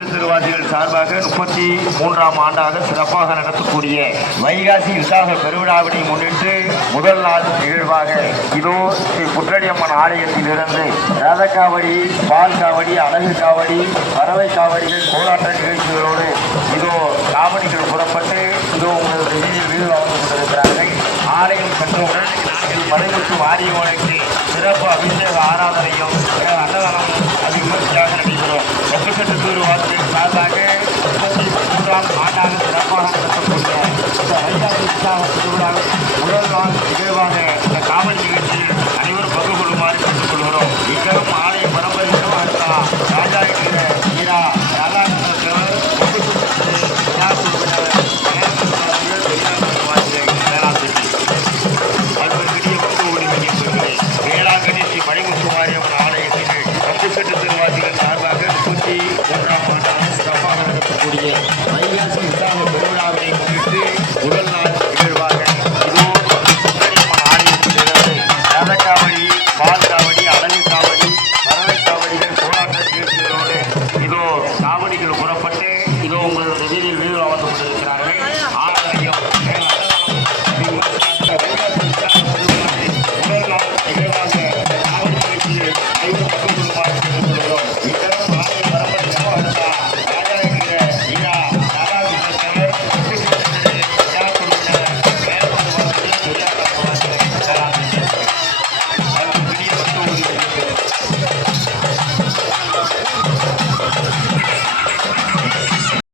சிறுவாசிகள் சார்பாக 33ஆம் ஆண்டாக சிறப்பாக நடத்தக்கூடிய வைகாசி விசாக பெருவிழாவினை முன்னிட்டு முதல் நாள் நிகழ்வாக இதோ ஸ்ரீ புற்றடியம்மன் ஆலயத்திலிருந்து ரத காவடி, பால் காவடி, அழகு காவடி, பறவை காவடிகள், கோலாட்ட நிகழ்ச்சிகளோடு இதோ காவடிகள் புறப்பட்டு இதோ உங்களது வீதியில் வீடு வாழ்ந்து கொண்டிருக்கிறார்கள். ஆலயம் சென்றவுடன் மலைமுத்து வாரியவனுக்கு சிறப்பு அபிஷேக ஆராதனையும் அன்னதானம் அதிகமாக நடைபெறும். 88 வாசிகள் சார்பாக 33ஆம் ஆண்டாக சிறப்பாக நடத்தக்கூடிய இந்த வைகாசி விசாக திருவிழாவில் முதல் நாள் நிகழ்வாக இந்த காவல் நிகழ்ச்சியில் அனைவரும் பங்கு கொள்ளுமாறு கேட்டுக்கொள்கிறோம். இக்கரும்